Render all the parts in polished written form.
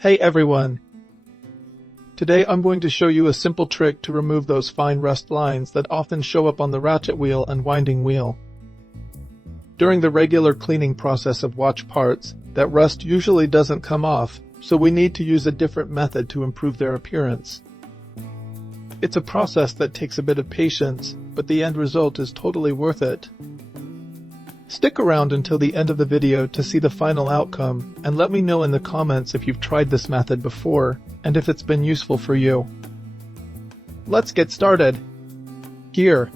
Hey everyone! Today I'm going to show you a simple trick to remove those fine rust lines that often show up on the ratchet wheel and winding wheel. During the regular cleaning process of watch parts, that rust usually doesn't come off, so we need to use a different method to improve their appearance. It's a process that takes a bit of patience, but the end result is totally worth it. Stick around until the end of the video to see the final outcome, and let me know in the comments if you've tried this method before, and if it's been useful for you. Let's get started. Here.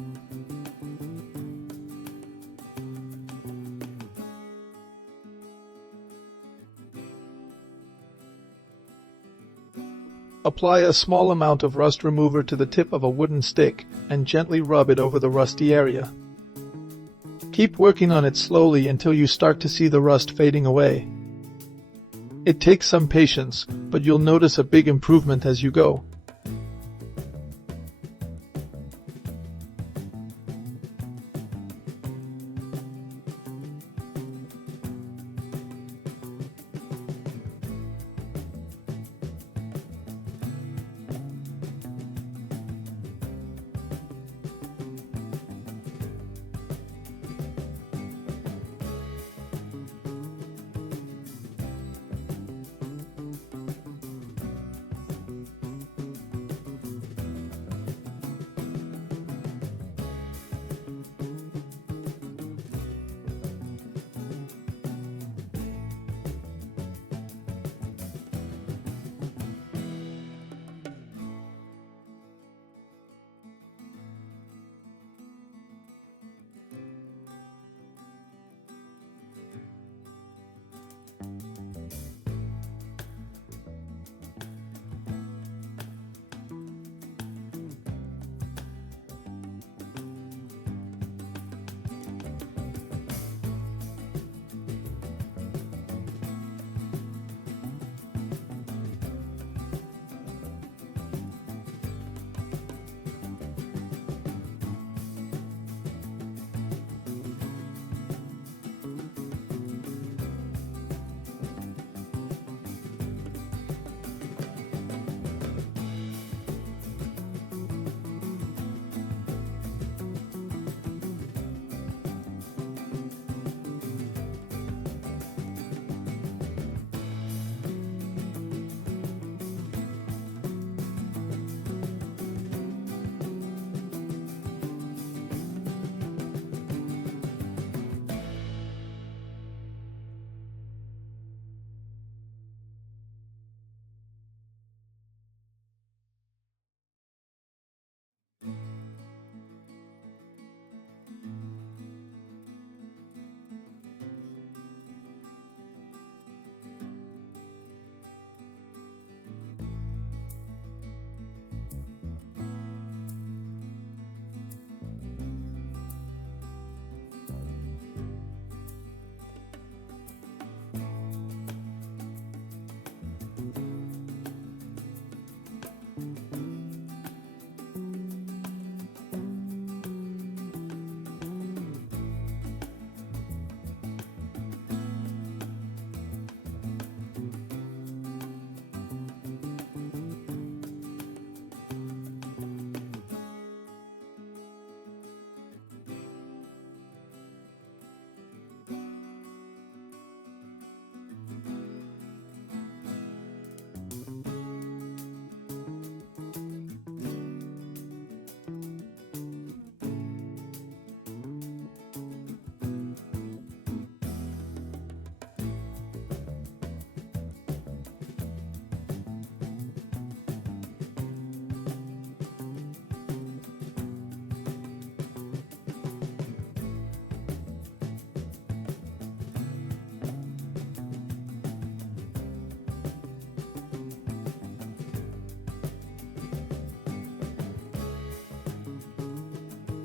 Apply a small amount of rust remover to the tip of a wooden stick, and gently rub it over the rusty area. Keep working on it slowly until you start to see the rust fading away. It takes some patience, but you'll notice a big improvement as you go.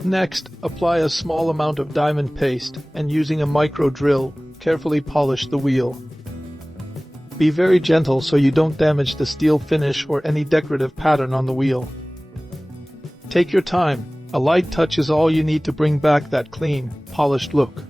Next, apply a small amount of diamond paste, and using a micro drill, carefully polish the wheel. Be very gentle so you don't damage the steel finish or any decorative pattern on the wheel. Take your time, a light touch is all you need to bring back that clean, polished look.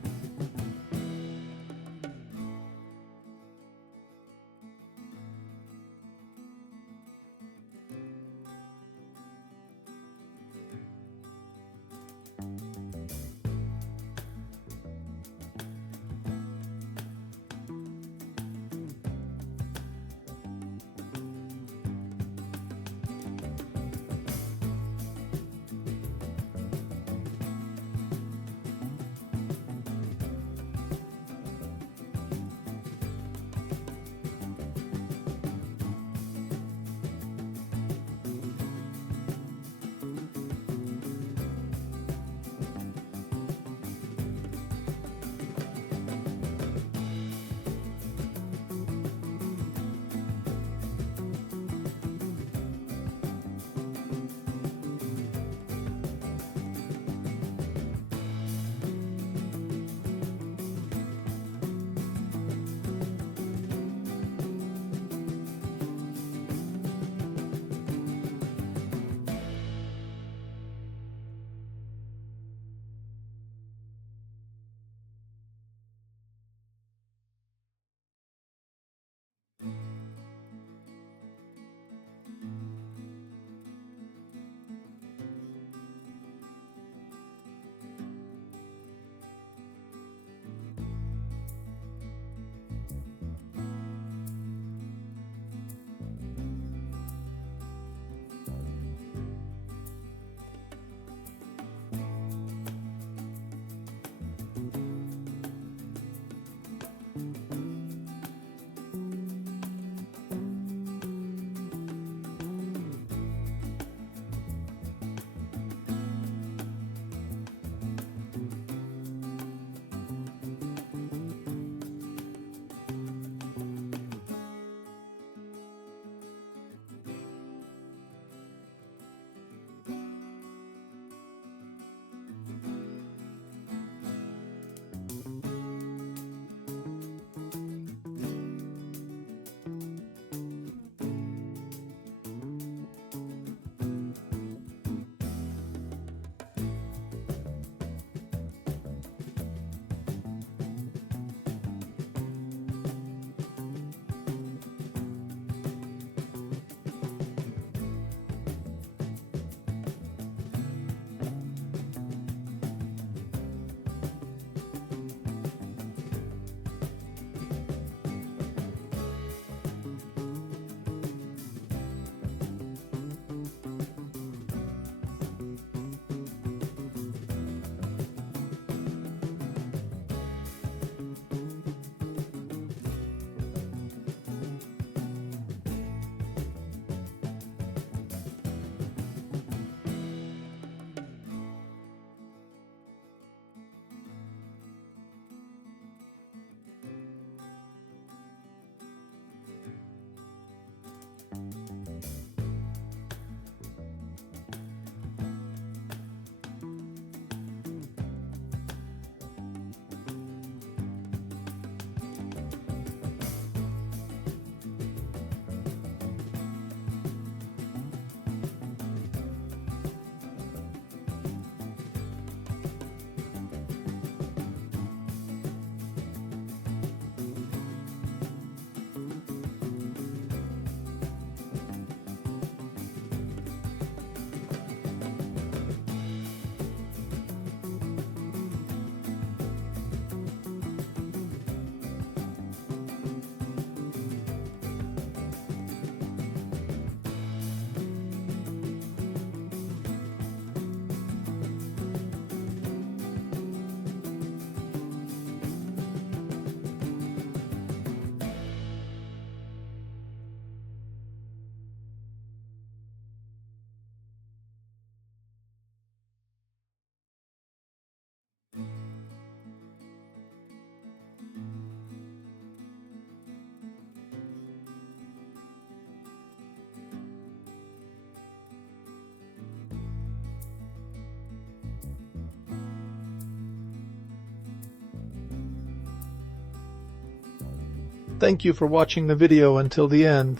Thank you for watching the video until the end.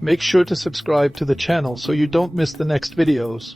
Make sure to subscribe to the channel so you don't miss the next videos.